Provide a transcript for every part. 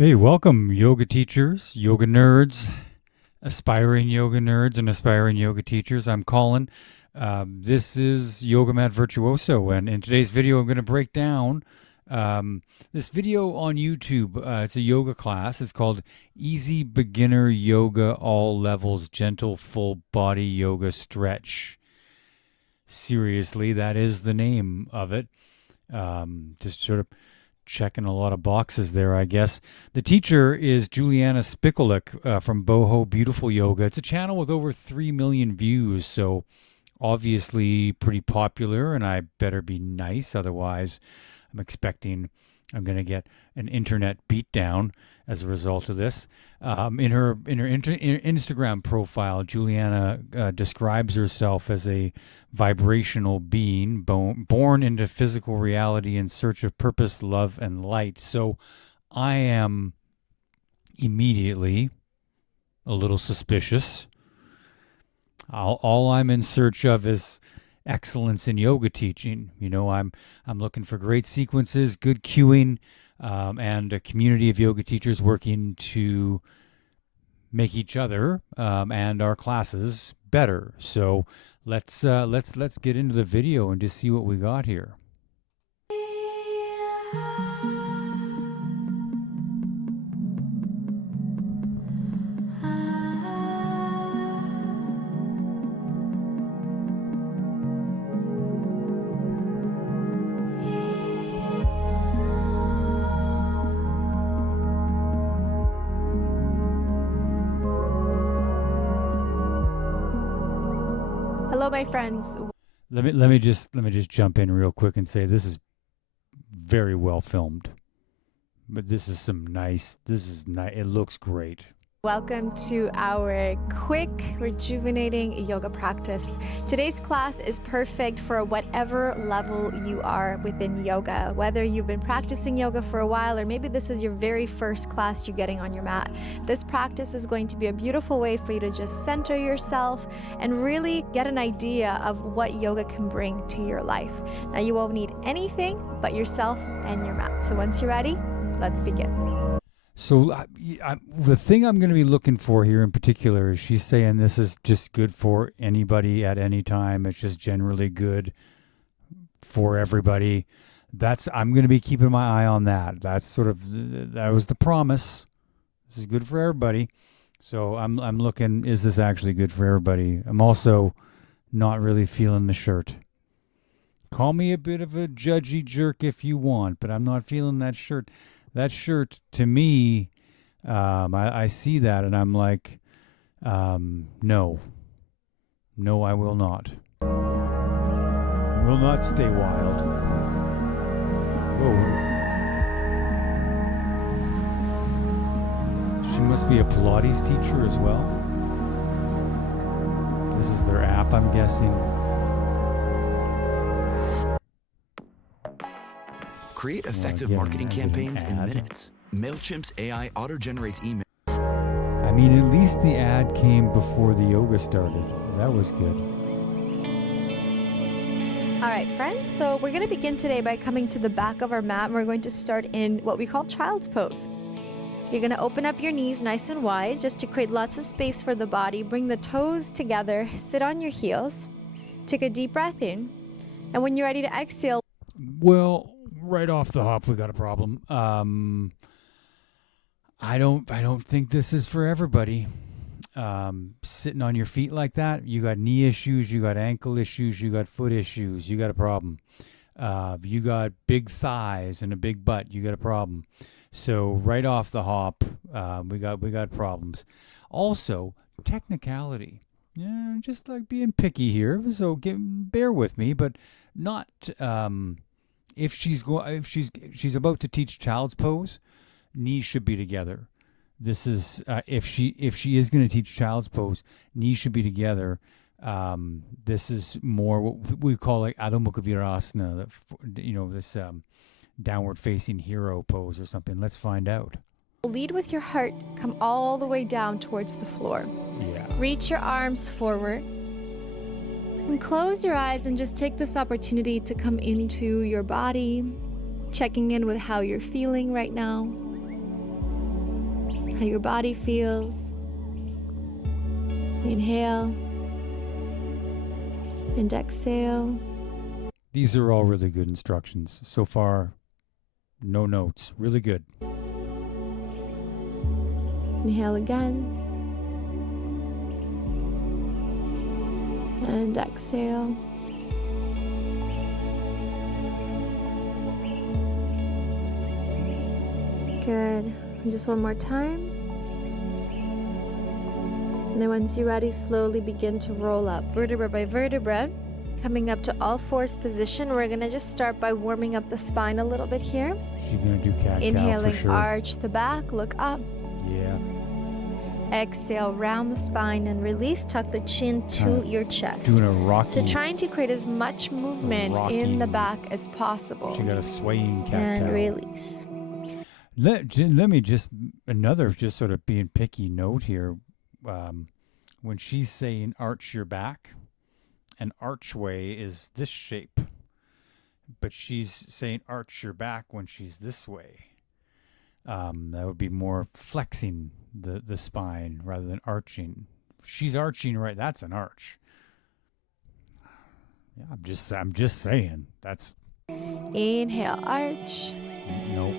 Hey, welcome, yoga teachers, yoga nerds, aspiring yoga nerds, and aspiring yoga teachers. I'm Colin. This is Yoga Mat Virtuoso, and in today's video, I'm going to break down this video on YouTube. It's a yoga class. It's called Easy Beginner Yoga, All Levels, Gentle Full Body Yoga Stretch. Seriously, that is the name of it. Just sort of checking a lot of boxes there, I guess. The teacher is Juliana Spicoluk from Boho Beautiful Yoga. It's a channel with over 3 million views, so obviously pretty popular, and I better be nice. Otherwise, I'm expecting I'm going to get an internet beatdown as a result of this. In her Instagram profile, Juliana describes herself as a vibrational being born into physical reality in search of purpose, love, and light. So I am immediately a little suspicious. All I'm in search of is excellence in yoga teaching. You know, I'm looking for great sequences, good cueing, and a community of yoga teachers working to make each other and our classes better. So let's get into the video and just see what we got here. Hello, my friends. Let me just jump in real quick and say this is very well filmed. But this is nice. It looks great. Welcome to our quick, rejuvenating yoga practice. Today's class is perfect for whatever level you are within yoga, whether you've been practicing yoga for a while or maybe this is your very first class you're getting on your mat. This practice is going to be a beautiful way for you to just center yourself and really get an idea of what yoga can bring to your life. Now, you won't need anything but yourself and your mat. So once you're ready, let's begin. So the thing I'm going to be looking for here in particular is she's saying this is just good for anybody at any time. It's just generally good for everybody. I'm going to be keeping my eye on that. That was the promise. This is good for everybody. So I'm looking, is this actually good for everybody? I'm also not really feeling the shirt. Call me a bit of a judgy jerk if you want, but I'm not feeling that shirt. That shirt, to me, I see that and I'm like, no. No, I will not. Will not stay wild. Whoa. She must be a Pilates teacher as well. This is their app, I'm guessing. Create effective marketing campaigns in minutes. MailChimp's AI auto-generates email. I mean, at least the ad came before the yoga started. That was good. All right, friends, so we're going to begin today by coming to the back of our mat, and we're going to start in what we call child's pose. You're going to open up your knees nice and wide just to create lots of space for the body. Bring the toes together, sit on your heels, take a deep breath in, and when you're ready to exhale... Well, right off the hop, we got a problem. I don't think this is for everybody. Sitting on your feet like that, you got knee issues, you got ankle issues, you got foot issues, you got a problem. You got big thighs and a big butt, you got a problem. So right off the hop, we got problems. Also, technicality. Yeah, just like being picky here. So bear with me, but not. If she's about to teach child's pose, knees should be together. This is if she is going to teach child's pose, knees should be together. This is more what we call like Adho Mukha Virasana, this downward facing hero pose or something. Let's find out. Lead with your heart, come all the way down towards the floor. Yeah. Reach your arms forward. And close your eyes and just take this opportunity to come into your body, checking in with how you're feeling right now. how your body feels. Inhale and exhale. These are all really good instructions. So far, no notes. Really good. Inhale again. And exhale. Good. And just one more time. And then once you're ready, slowly begin to roll up vertebra by vertebra. Coming up to all fours position, we're going to just start by warming up the spine a little bit here. She's going to do cat-cow Inhaling, for sure. arch the back, look up. Yeah. Exhale, round the spine and release. Tuck the chin to your chest. Doing a rocky. So trying to create as much movement in the back as possible. She got a swaying cat-cow. And release. Let me just, another just sort of being picky note here. When she's saying arch your back, an archway is this shape, but she's saying arch your back when she's this way. That would be more flexing the spine rather than arching. She's arching right. That's an arch. Yeah, I'm just saying. That's. Inhale, arch. Nope.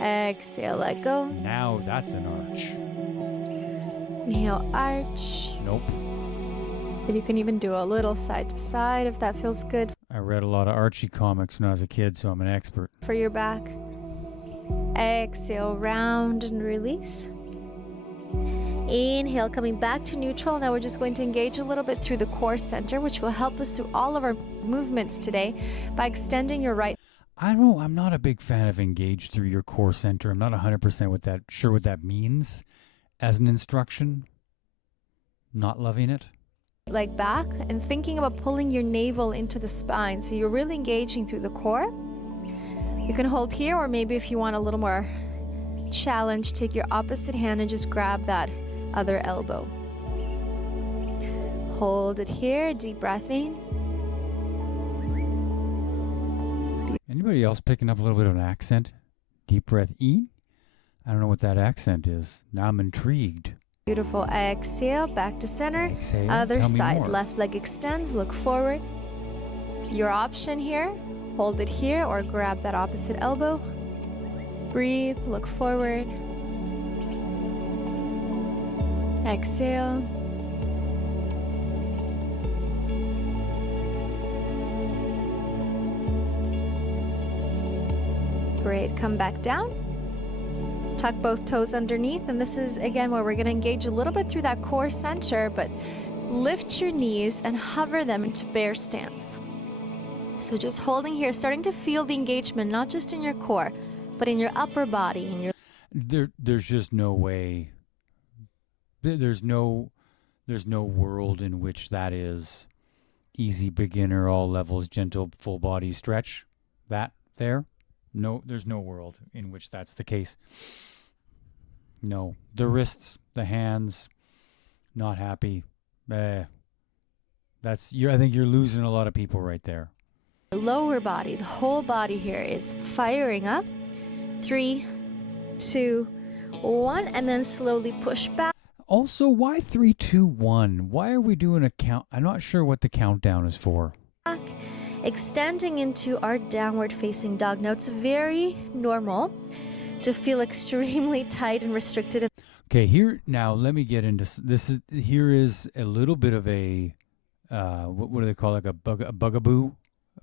Exhale, let go. Now that's an arch. Inhale, arch. Nope. And you can even do a little side to side if that feels good I read a lot of Archie comics when I was a kid, so I'm an expert. for your back. Exhale, round and release. Inhale, coming back to neutral. Now we're just going to engage a little bit through the core center, which will help us through all of our movements today by extending your right. I'm not a big fan of engage through your core center. I'm not 100% sure what that means as an instruction. Not loving it. Leg back and thinking about pulling your navel into the spine. So you're really engaging through the core. You can hold here, or maybe if you want a little more challenge, take your opposite hand and just grab that other elbow. Hold it here, deep breath in. Anybody else picking up a little bit of an accent? Deep breath in? I don't know what that accent is. Now I'm intrigued. Beautiful. Exhale, back to center. Exhale. Other Tell me side, more. left leg extends, look forward. Your option here, hold it here or grab that opposite elbow. Breathe, look forward. Exhale. Great, come back down. Tuck both toes underneath, and this is again where we're going to engage a little bit through that core center, but lift your knees and hover them into bear stance. So just holding here, starting to feel the engagement, not just in your core, but in your upper body. In your There's just no way. There's no world in which that is easy, beginner, all levels, gentle, full body stretch. That there. No, there's no world in which that's the case. No. The wrists, the hands, not happy. I think you're losing a lot of people right there. lower body, the whole body here is firing up. 3, 2, 1, and then slowly push back. Also, why 3, 2, 1? Why are we doing a count? I'm not sure what the countdown is for. Extending into our downward facing dog. Now it's very normal to feel extremely tight and restricted. Okay, here now let me get into this. Here is a little bit of a what do they call it? Like a bugaboo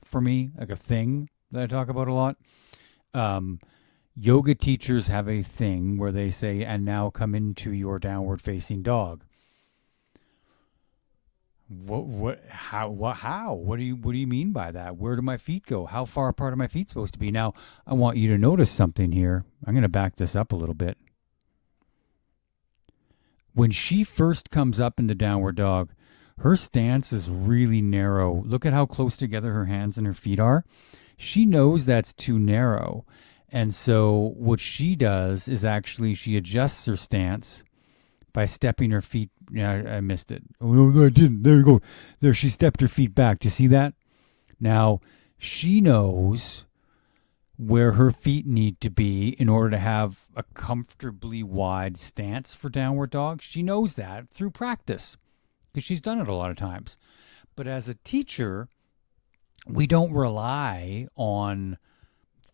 for me, like a thing that I talk about a lot. Yoga teachers have a thing where they say, "And now come into your downward facing dog." How? What do you mean by that? Where do my feet go? How far apart are my feet supposed to be? Now, I want you to notice something here. I'm going to back this up a little bit. When she first comes up in the downward dog, her stance is really narrow. Look at how close together her hands and her feet are. She knows that's too narrow. And so what she does is actually she adjusts her stance by stepping her feet. Yeah, I missed it. Oh, no, I didn't. There you go. There, she stepped her feet back. Do you see that? Now, she knows where her feet need to be in order to have a comfortably wide stance for downward dog. She knows that through practice because she's done it a lot of times. But as a teacher, we don't rely on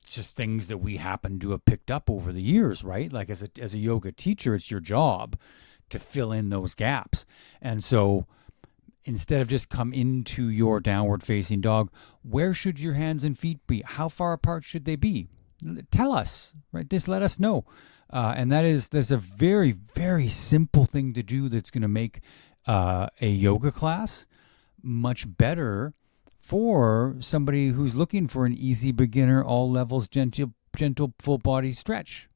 just things that we happen to have picked up over the years, right? Like as a yoga teacher, it's your job to fill in those gaps. And so instead of just come into your downward facing dog, where should your hands and feet be? How far apart should they be? Tell us, right? Just let us know. And that's a very, very simple thing to do that's going to make a yoga class much better for somebody who's looking for an easy beginner, all levels, gentle full body stretch.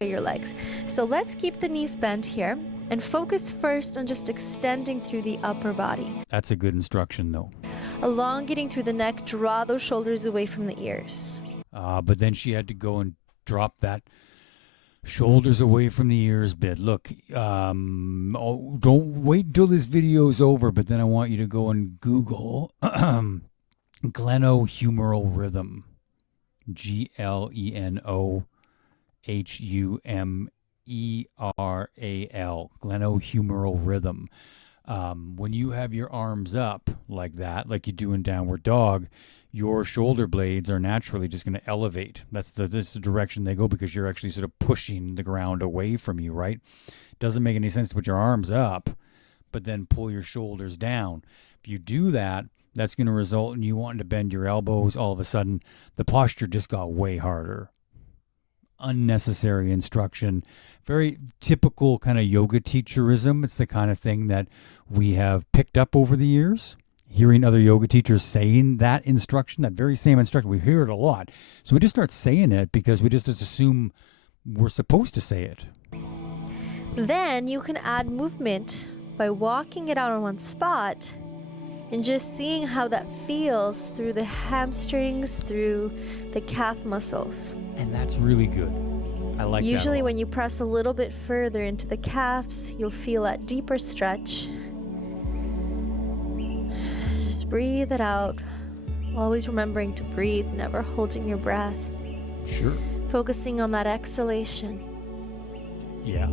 Your legs. So let's keep the knees bent here and focus first on just extending through the upper body. That's a good instruction, though. Elongating through the neck, draw those shoulders away from the ears. But then she had to go and drop that shoulders away from the ears bit. Look, don't wait until this video is over, but then I want you to go and Google glenohumeral rhythm. GLENOHUMERAL. Glenohumeral rhythm. When you have your arms up like that, like you do in downward dog, your shoulder blades are naturally just going to elevate. That's the direction they go because you're actually sort of pushing the ground away from you, right? Doesn't make any sense to put your arms up, but then pull your shoulders down. If you do that, that's going to result in you wanting to bend your elbows. All of a sudden, the posture just got way harder. Unnecessary instruction. Very typical kind of yoga teacherism. It's the kind of thing that we have picked up over the years. Hearing other yoga teachers saying that instruction, that very same instruction, we hear it a lot. So we just start saying it because we just assume we're supposed to say it. Then you can add movement by walking it out on one spot and just seeing how that feels through the hamstrings, through the calf muscles. And that's really good. I like that. Usually when you press a little bit further into the calves, you'll feel that deeper stretch. Just breathe it out. Always remembering to breathe, never holding your breath. Sure. Focusing on that exhalation. Yeah.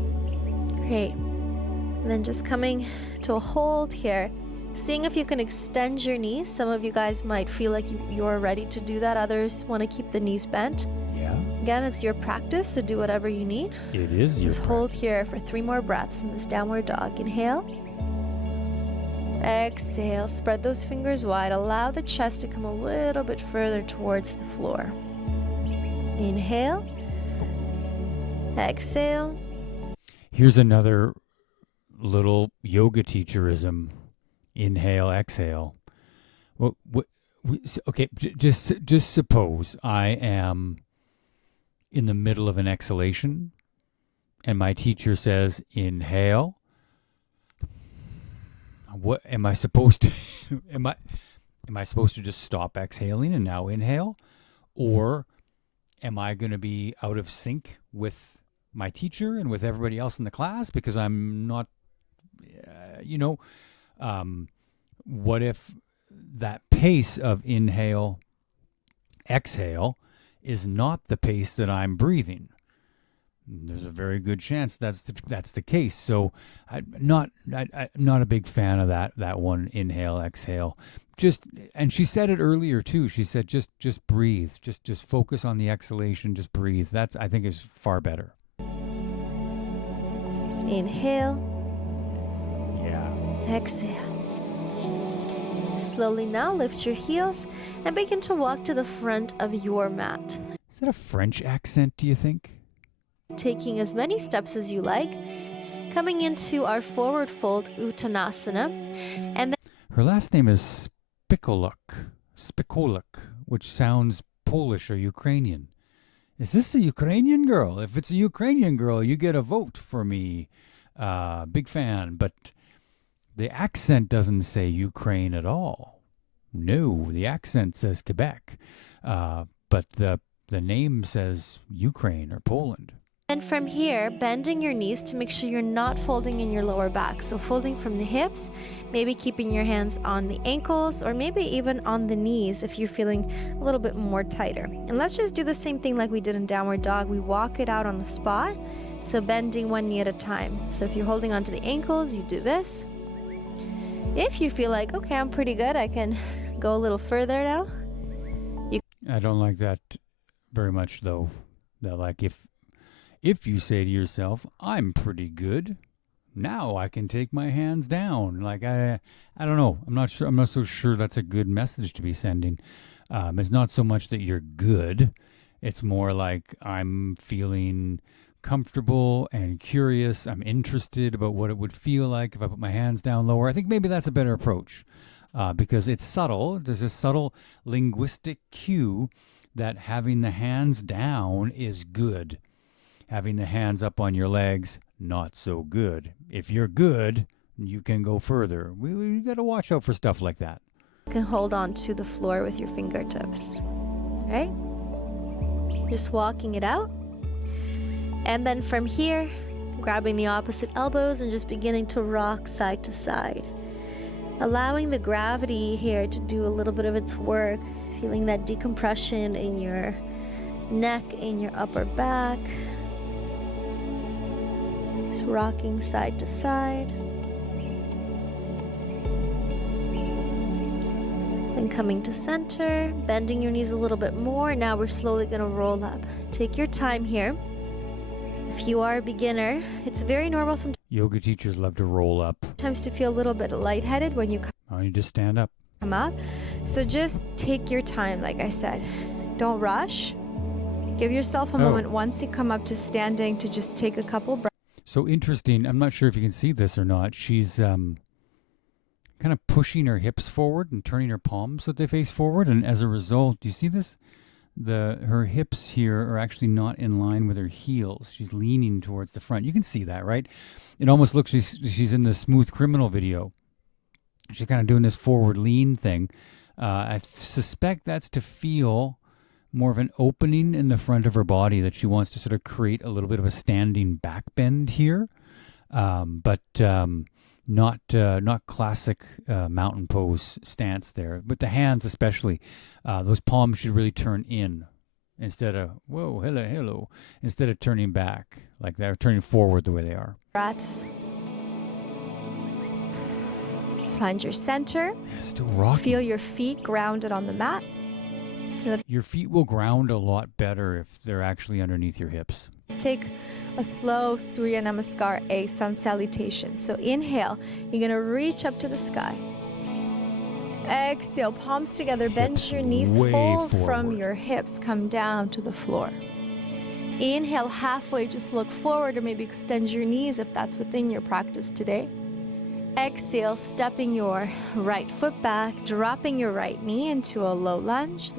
Great. And then just coming to a hold here. Seeing if you can extend your knees. Some of you guys might feel like you're ready to do that. Others want to keep the knees bent. Yeah. Again, it's your practice, so do whatever you need. It is your Just hold here for 3 more breaths in this downward dog. Inhale. Exhale. Spread those fingers wide. Allow the chest to come a little bit further towards the floor. Inhale. Exhale. Here's another little yoga teacherism. Inhale, exhale. Okay, just suppose I am in the middle of an exhalation and my teacher says, inhale. What am I supposed to am I supposed to just stop exhaling and now inhale? Or am I going to be out of sync with my teacher and with everybody else in the class because I'm not what if that pace of inhale, exhale is not the pace that I'm breathing? There's a very good chance that's the case. So I'm not a big fan of that one, inhale, exhale. And she said it earlier too. She said just breathe. Just focus on the exhalation, just breathe. That's, I think, is far better. Inhale. Yeah. Exhale. Slowly now lift your heels and begin to walk to the front of your mat. Is that a French accent, do you think? Taking as many steps as you like, coming into our forward fold Uttanasana, and then her last name is Spicoluk, which sounds Polish or Ukrainian. Is this a Ukrainian girl? If it's a Ukrainian girl, you get a vote for me. Big fan, but the accent doesn't say Ukraine at all. No, the accent says Quebec, but the name says Ukraine or Poland. And from here, bending your knees to make sure you're not folding in your lower back. So folding from the hips, maybe keeping your hands on the ankles or maybe even on the knees if you're feeling a little bit more tighter. And let's just do the same thing like we did in downward dog. We walk it out on the spot. So bending one knee at a time. So if you're holding onto the ankles, you do this. If you feel like, okay, I'm pretty good, I can go a little further now. I don't like that very much, though. That, like, if you say to yourself, I'm pretty good, now I can take my hands down. Like, I don't know. I'm not sure. I'm not so sure that's a good message to be sending. It's not so much that you're good. It's more like I'm feeling comfortable and curious. I'm interested about what it would feel like if I put my hands down lower. I think maybe that's a better approach because it's subtle. There's a subtle linguistic cue that having the hands down is good. Having the hands up on your legs, not so good. If you're good, you can go further. We got to watch out for stuff like that. You can hold on to the floor with your fingertips, right? Just walking it out. And then from here, grabbing the opposite elbows and just beginning to rock side to side. Allowing the gravity here to do a little bit of its work, feeling that decompression in your neck, in your upper back. Just rocking side to side. Then coming to center, bending your knees a little bit more. Now we're slowly going to roll up. Take your time here. If you are a beginner, it's very normal sometimes. Yoga teachers love to roll up. Sometimes to feel a little bit lightheaded when you You just stand up. come up. So just take your time, like I said. Don't rush. Give yourself a moment once you come up to standing to just take a couple breaths. So interesting. I'm not sure if you can see this or not. She's kind of pushing her hips forward and turning her palms so they face forward. And as a result, do you see this? Her hips here are actually not in line with her heels. She's leaning towards the front. You can see that, right? It almost looks she's in the Smooth Criminal video. She's kind of doing this forward lean thing. I suspect that's to feel more of an opening in the front of her body, that she wants to sort of create a little bit of a standing back bend here, but not classic mountain pose stance there. But the hands especially, those palms should really turn in instead of, whoa, hello, instead of turning back like that, or turning forward the way they are. Breaths. Find your center. Yeah, still rocking. Feel your feet grounded on the mat. Your feet will ground a lot better if they're actually underneath your hips. Let's take a slow Surya Namaskar, a sun salutation. So inhale, you're going to reach up to the sky. Exhale, palms together, bend your knees, fold from your hips, come down to the floor. Inhale halfway, just look forward or maybe extend your knees if that's within your practice today. Exhale, stepping your right foot back, dropping your right knee into a low lunge.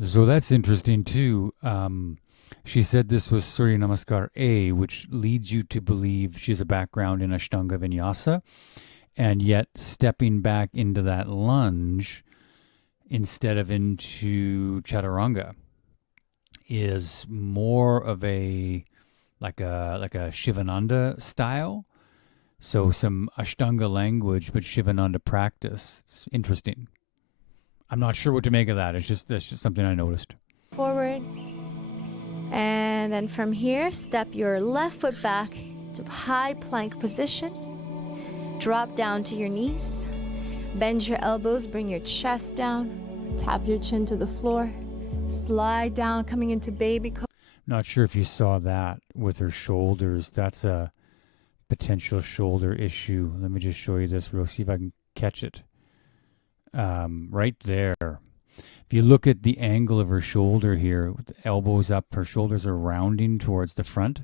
So that's interesting too. She said this was Surya Namaskar A, which leads you to believe she has a background in Ashtanga Vinyasa, and yet stepping back into that lunge instead of into Chaturanga is more of a like a Shivananda style. So some Ashtanga language, but Shivananda practice. It's interesting. I'm not sure what to make of that. That's just something I noticed. Forward. And then from here, step your left foot back to high plank position. Drop down to your knees. Bend your elbows, bring your chest down. Tap your chin to the floor. Slide down, coming into baby cobra. Not sure if you saw that with her shoulders. That's a potential shoulder issue. Let me just show you this. We'll see if I can catch it. Right there. If you look at the angle of her shoulder here, with the elbows up, her shoulders are rounding towards the front.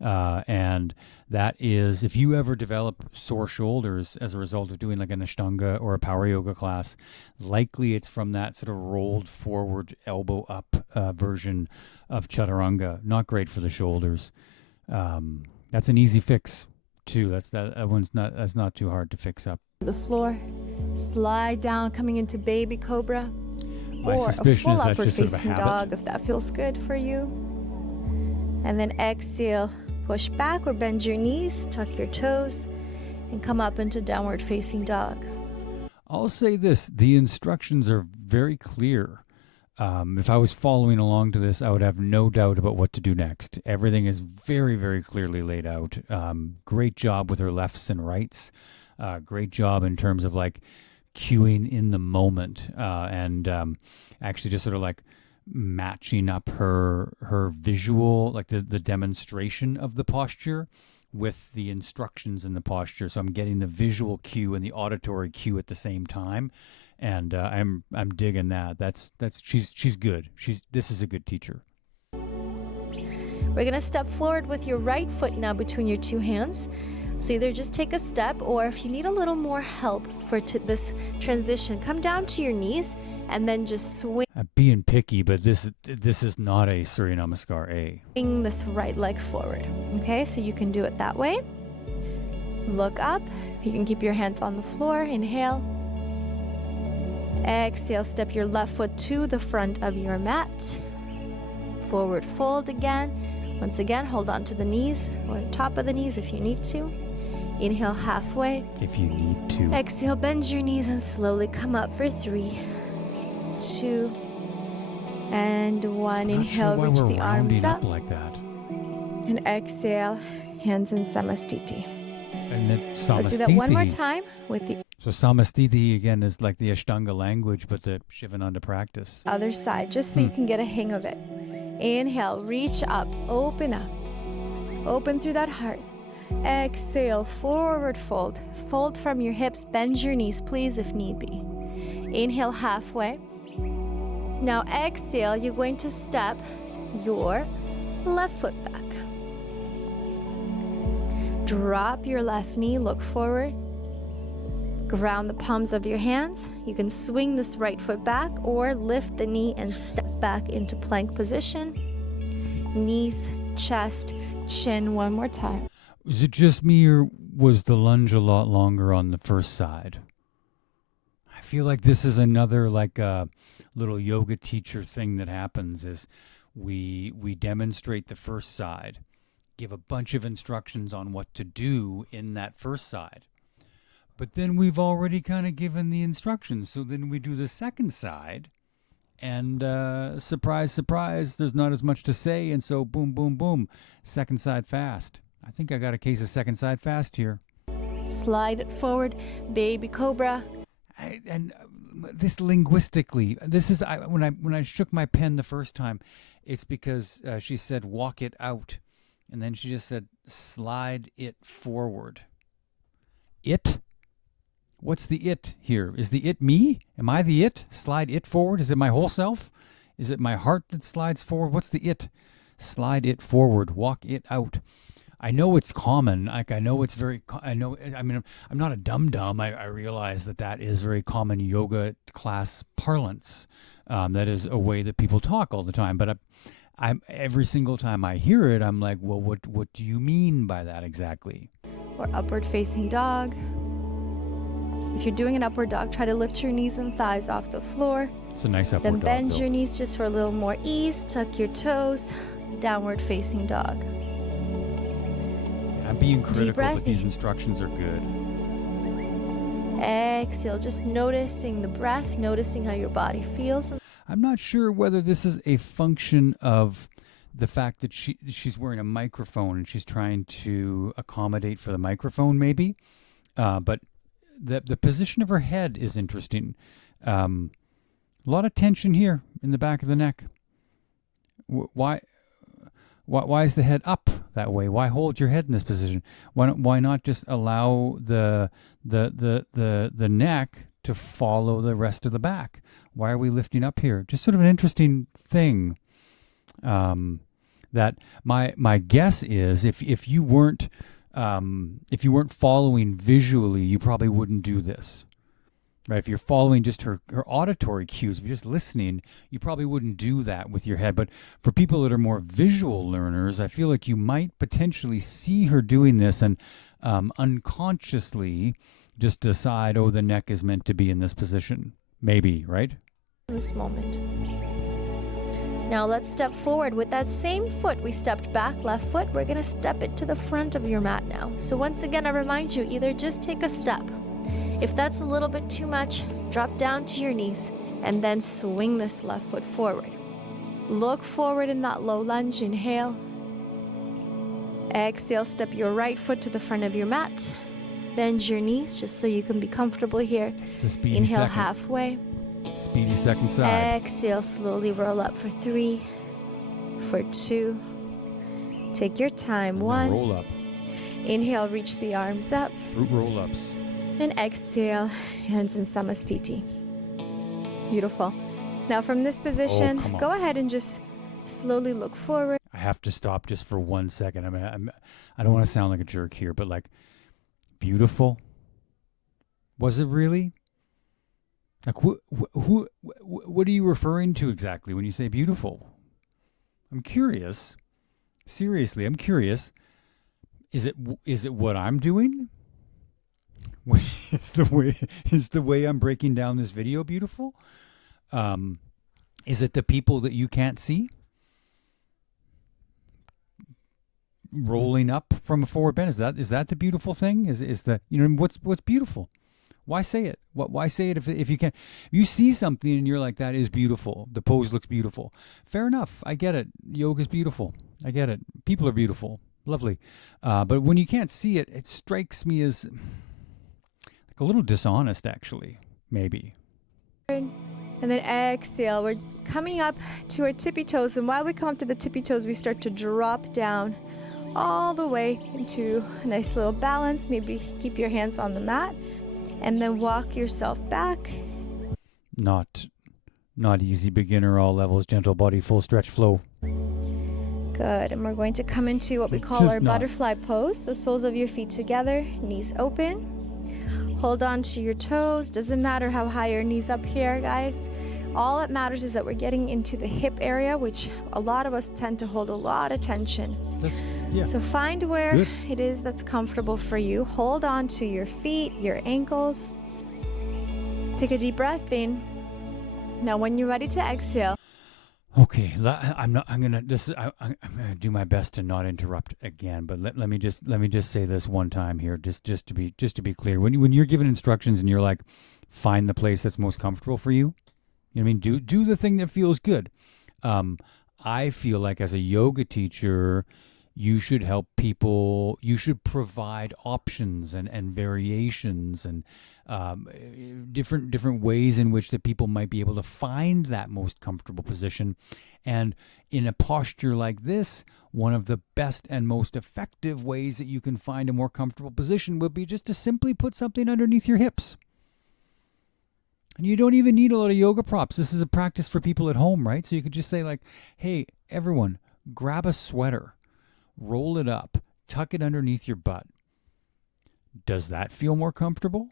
And that is, if you ever develop sore shoulders as a result of doing like an Ashtanga or a power yoga class, likely it's from that sort of rolled forward elbow up version of Chaturanga. Not great for the shoulders. That's an easy fix too. That's not too hard to fix up. The floor, slide down, coming into baby cobra. My or suspicion a is full that's upward just sort of a facing habit. dog if that feels good for you. And then exhale, push back or bend your knees, tuck your toes, and come up into downward facing dog. I'll say this, the instructions are very clear. If I was following along to this, I would have no doubt about what to do next. Everything is very, very clearly laid out. Great job with her lefts and rights. Great job in terms of like cueing in the moment and actually just sort of like matching up her visual, like the demonstration of the posture with the instructions in the posture. So I'm getting the visual cue and the auditory cue at the same time. And I'm digging that. She's good. This is a good teacher. We're gonna step forward with your right foot now between your two hands. So either just take a step, or if you need a little more help for this transition, come down to your knees and then just swing. I'm being picky, but this is not a Surya Namaskar A. Swing this right leg forward. Okay, so you can do it that way. Look up. You can keep your hands on the floor. Inhale. Exhale, step your left foot to the front of your mat. Forward fold again. Once again, hold on to the knees or top of the knees if you need to. Inhale halfway. If you need to. Exhale, bend your knees and slowly come up for 3, 2, and 1. Inhale, why reach we're the arms up. Like that. And exhale, hands in Samastiti. And then Samastiti. Let's do that one more time with the So Samastiti again is like the Ashtanga language, but the Shivananda practice. other side, just so you can get a hang of it. Inhale, reach up, open up. Open through that heart. Exhale, forward fold. Fold from your hips, bend your knees, please, if need be. Inhale halfway. Now exhale, you're going to step your left foot back. Drop your left knee, look forward. Ground the palms of your hands. You can swing this right foot back or lift the knee and step back into plank position. Knees, chest, chin, one more time. Is it just me, or was the lunge a lot longer on the first side? I feel like this is another like little yoga teacher thing that happens is we demonstrate the first side, give a bunch of instructions on what to do in that first side. But then we've already kind of given the instructions. So then we do the second side, and surprise, surprise, there's not as much to say. And so boom, boom, boom, second side fast. I think I got a case of second side fast here. Slide it forward, baby cobra. This linguistically, this is when I shook my pen the first time, it's because she said walk it out, and then she just said slide it forward. It? What's the it here? Is the it me? Am I the it? Slide it forward? Is it my whole self? Is it my heart that slides forward? What's the it? Slide it forward. Walk it out. I know it's common. Like I know it's very. I mean, I'm not a dum-dum. I realize that is very common yoga class parlance. That is a way that people talk all the time. But I'm every single time I hear it, I'm like, well, what do you mean by that exactly? Or upward facing dog. If you're doing an upward dog, try to lift your knees and thighs off the floor. It's a nice upward Then dog. bend though. your knees just for a little more ease. Tuck your toes. Downward facing dog. I'm being critical, breath but these in. instructions are good. Exhale, just noticing the breath, noticing how your body feels. I'm not sure whether this is a function of the fact that she's wearing a microphone and she's trying to accommodate for the microphone, maybe. But the position of her head is interesting. A lot of tension here in the back of the neck. Why is the head up that way? Why hold your head in this position? Why not just allow the neck to follow the rest of the back? Why are we lifting up here? Just sort of an interesting thing. That my guess is if you weren't following visually, you probably wouldn't do this. Right? If you're following just her auditory cues, if you're just listening, you probably wouldn't do that with your head. But for people that are more visual learners, I feel like you might potentially see her doing this and unconsciously just decide, oh, the neck is meant to be in this position. Maybe, right? In this moment. Now let's step forward. With that same foot we stepped back, left foot, we're gonna step it to the front of your mat now. So once again, I remind you, either just take a step. If that's a little bit too much, drop down to your knees and then swing this left foot forward. Look forward in that low lunge, inhale. Exhale, step your right foot to the front of your mat. Bend your knees just so you can be comfortable here. It's the speedy Inhale second. halfway. Speedy second side. Exhale, slowly roll up for 3, for 2. Take your time, And then 1. roll up. Inhale, reach the arms up. Fruit roll-ups. And exhale, hands in Samastiti. Beautiful. Now from this position, come on. go ahead and just slowly look forward. I have to stop just for 1 second. I mean, I don't want to sound like a jerk here, but like, beautiful? Was it really? Like, what are you referring to exactly when you say beautiful? I'm curious. Seriously, I'm curious. Is it what I'm doing? Is the way I'm breaking down this video beautiful? Is it the people that you can't see? Rolling up from a forward bend, is that the beautiful thing? Is the, you know, what's beautiful? Why say it? Why say it if you can't? If you see something and you're like, that is beautiful. The pose looks beautiful. Fair enough. I get it. Yoga's beautiful. I get it. People are beautiful. Lovely. But when you can't see it, it strikes me as like a little dishonest, actually. Maybe. And then exhale. We're coming up to our tippy toes. And while we come up to the tippy toes, we start to drop down all the way into a nice little balance. Maybe keep your hands on the mat. And then walk yourself back. Not easy, beginner, all levels, gentle body, full stretch flow. Good. And we're going to come into what we call Just our not. butterfly pose. So soles of your feet together, knees open. Hold on to your toes. Doesn't matter how high your knees up here, guys. All that matters is that we're getting into the hip area, which a lot of us tend to hold a lot of tension. Yeah. So find where Good. it is that's comfortable for you. Hold on to your feet, your ankles. Take a deep breath in. Now when you're ready to exhale, Okay, I'm gonna do my best to not interrupt again. But let me just say this one time here, just to be clear. When you're given instructions and you're like, find the place that's most comfortable for you. You know what I mean? Do the thing that feels good. I feel like as a yoga teacher, you should help people. You should provide options and variations and different ways in which that people might be able to find that most comfortable position. And in a posture like this, one of the best and most effective ways that you can find a more comfortable position would be just to simply put something underneath your hips. And you don't even need a lot of yoga props. This is a practice for people at home, right? So you could just say like, hey, everyone, grab a sweater, roll it up, tuck it underneath your butt. Does that feel more comfortable?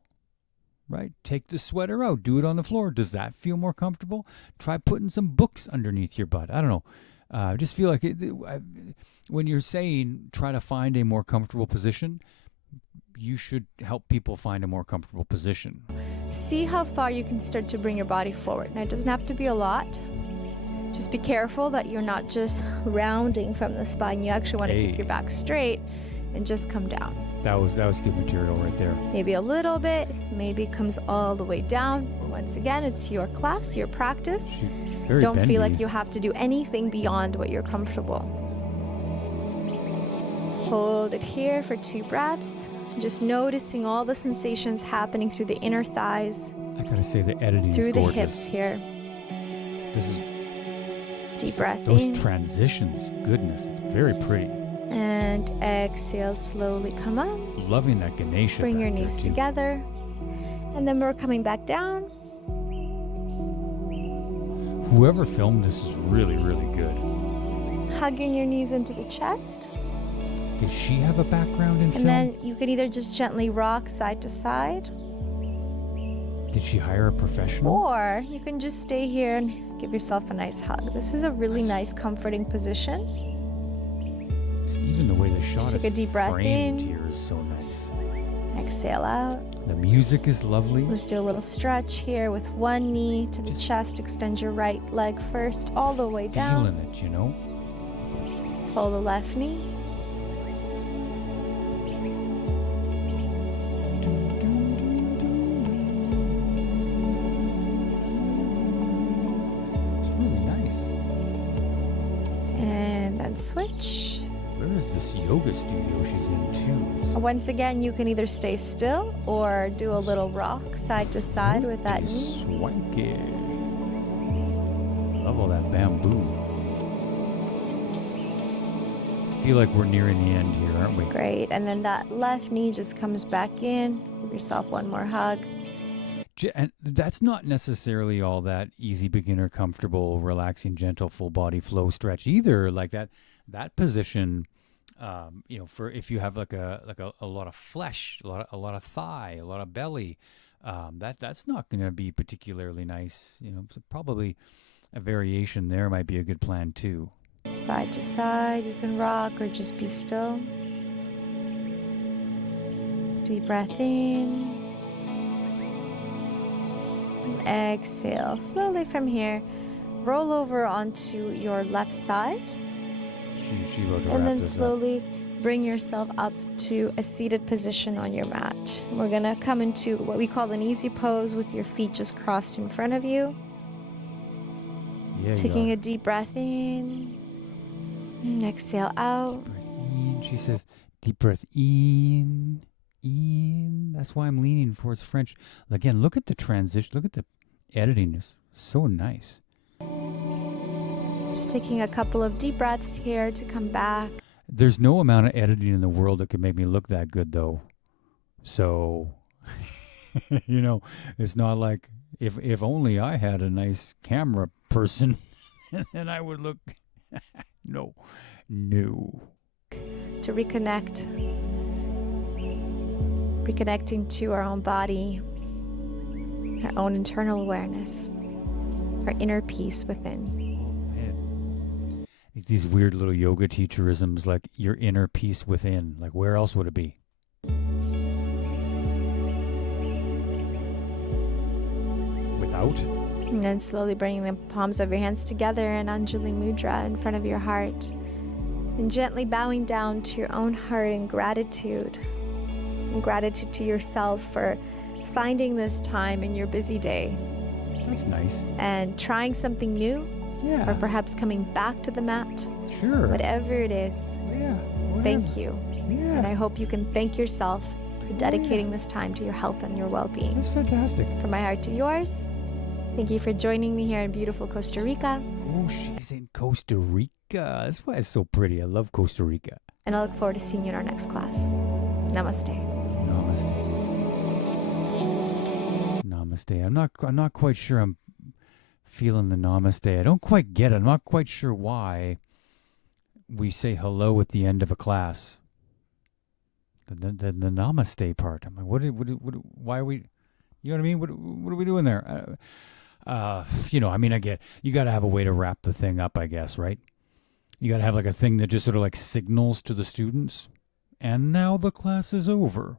Right? Take the sweater out. Do it on the floor. Does that feel more comfortable? Try putting some books underneath your butt. I don't know. I just feel like when you're saying try to find a more comfortable position, you should help people find a more comfortable position. see how far you can start to bring your body forward. Now, it doesn't have to be a lot. Just be careful that you're not just rounding from the spine. You actually want to keep your back straight and just come down. That was good material right there. Maybe a little bit, maybe it comes all the way down. Once again, it's your class, your practice. Very Don't bendy. feel like you have to do anything beyond what you're comfortable. Hold it here for 2 breaths. Just noticing all the sensations happening through the inner thighs, I gotta say the editing through is the gorgeous. hips here. This is Deep breath those in. transitions. Goodness, it's very pretty. And exhale, slowly come up. Loving that Ganesha. Bring your back there, knees too. together. And then we're coming back down. Whoever filmed this is really, really good. Hugging your knees into the chest. Did she have a background in film? And then you can either just gently rock side to side, Did she hire a professional? or you can just stay here and give yourself a nice hug. This is a really nice, comforting position. Even the way the shot Just is take a deep breath framed in. here is so nice. Exhale out. The music is lovely. Let's do a little stretch here with one knee to the chest. Extend your right leg first all the way down. Feeling it, you know. Pull the left knee. It's really nice. And then switch. Where is this yoga studio she's in too? Once again, you can either stay still or do a little rock side to side with that knee. Swanky. Love all that bamboo. I feel like we're nearing the end here, aren't we? Great. And then that left knee just comes back in. Give yourself one more hug. And that's not necessarily all that easy, beginner, comfortable, relaxing, gentle, full body flow stretch either. Like that position, you know, for if you have like a lot of flesh, a lot of thigh, a lot of belly, that's not going to be particularly nice. You know, so probably a variation there might be a good plan too. Side to side, you can rock or just be still. Deep breath in. And exhale. Slowly from here, roll over onto your left side. She wrote to And wrap then this up. slowly bring yourself up to a seated position on your mat. We're going to come into what we call an easy pose with your feet just crossed in front of you. Yeah, you Taking are. a deep breath in. And exhale out. Deep breath in. She says, deep breath in. That's why I'm leaning towards French. Again, look at the transition. Look at the editing. It's so nice. Just taking a couple of deep breaths here to come back. There's no amount of editing in the world that could make me look that good, though. So, you know, it's not like if only I had a nice camera person, then I would look. No. To reconnecting to our own body, our own internal awareness, our inner peace within. These weird little yoga teacherisms, like your inner peace within. Like, where else would it be? Without? And then slowly bringing the palms of your hands together in Anjali Mudra in front of your heart. And gently bowing down to your own heart in gratitude. And gratitude to yourself for finding this time in your busy day. That's nice. And trying something new. Yeah. Or perhaps coming back to the mat. Sure. Whatever it is. Yeah. Whatever. Thank you. Yeah. And I hope you can thank yourself for dedicating this time to your health and your well-being. That's fantastic. From my heart to yours, thank you for joining me here in beautiful Costa Rica. Oh, she's in Costa Rica. That's why it's so pretty. I love Costa Rica. And I look forward to seeing you in our next class. Namaste. Namaste. I'm not quite sure I'm feeling the namaste. I don't quite get it. I'm not quite sure why we say hello at the end of a class. The namaste part. I'm like, why are we, you know what I mean? What are we doing there? You know, I mean, I get, you got to have a way to wrap the thing up, I guess, right? You got to have like a thing that just sort of like signals to the students. And now the class is over.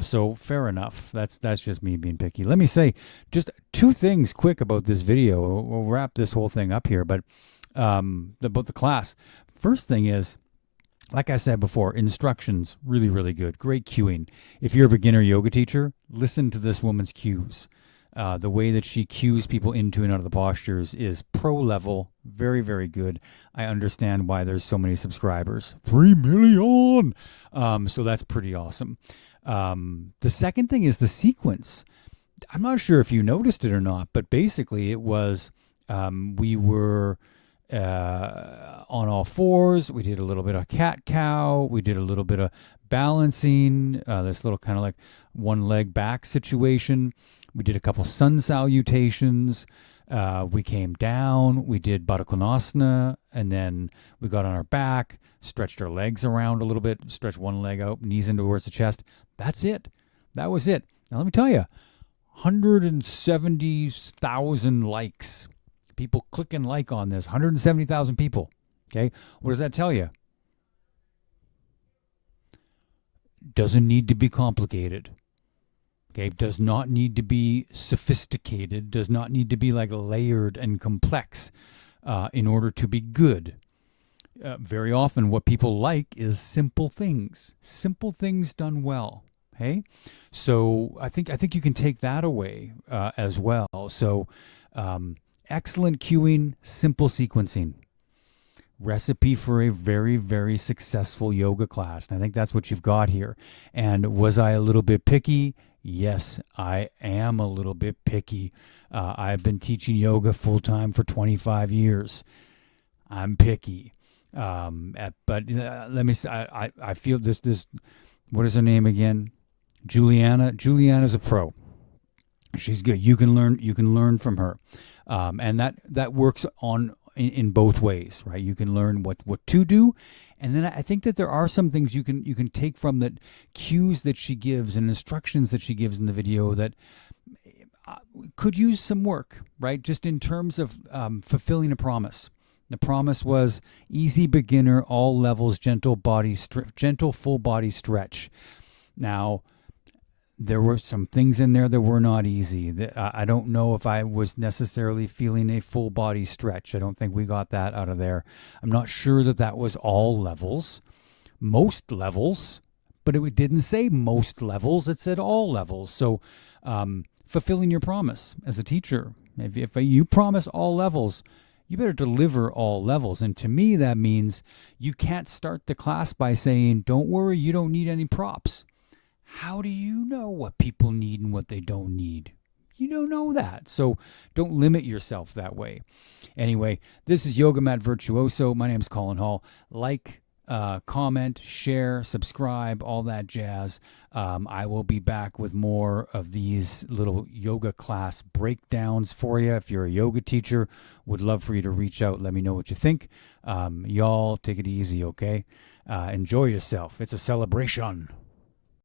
So fair enough. That's just me being picky. Let me say just two things quick about this video. We'll wrap this whole thing up here, but about the class. First thing is, like I said before, instructions, really, really good. Great cueing. If you're a beginner yoga teacher, listen to this woman's cues. The way that she cues people into and out of the postures is pro level, very, very good. I understand why there's so many subscribers. 3 million! So that's pretty awesome. The second thing is the sequence. I'm not sure if you noticed it or not, but basically it was, we were on all fours. We did a little bit of cat-cow. We did a little bit of balancing, this little kind of like one leg back situation. We did a couple sun salutations. We came down. We did Baddha Konasana, and then we got on our back, stretched our legs around a little bit, stretched one leg out, knees in towards the chest. That's it. That was it. Now, let me tell you, 170,000 likes. People clicking like on this. 170,000 people. Okay? What does that tell you? Doesn't need to be complicated. Okay, does not need to be sophisticated, does not need to be like layered and complex in order to be good. Very often what people like is simple things done well. Okay, so I think you can take that away as well. So excellent cueing, simple sequencing. Recipe for a very, very successful yoga class. And I think that's what you've got here. And was I a little bit picky? Yes, I am a little bit picky. I've been teaching yoga full time for 25 years. I'm picky. But let me say, I feel this, what is her name again? Juliana. Juliana's a pro. She's good. You can learn from her. And that works in both ways, right? You can learn what to do, and then I think that there are some things you can take from that, cues that she gives and instructions that she gives in the video that could use some work, right? Just in terms of fulfilling a promise. The promise was easy beginner, all levels, gentle full body stretch. Now, there were some things in there that were not easy. I don't know if I was necessarily feeling a full body stretch. I don't think we got that out of there. I'm not sure that was all levels. Most levels, but it didn't say most levels. It said all levels. So fulfilling your promise as a teacher. If you promise all levels, you better deliver all levels. And to me, that means you can't start the class by saying, don't worry, you don't need any props. How do you know what people need and what they don't need? You don't know that. So don't limit yourself that way. Anyway, this is Yoga Mat Virtuoso. My name is Colin Hall. Like, comment, share, subscribe, all that jazz. I will be back with more of these little yoga class breakdowns for you. If you're a yoga teacher, would love for you to reach out. Let me know what you think. Y'all take it easy, okay? Enjoy yourself. It's a celebration.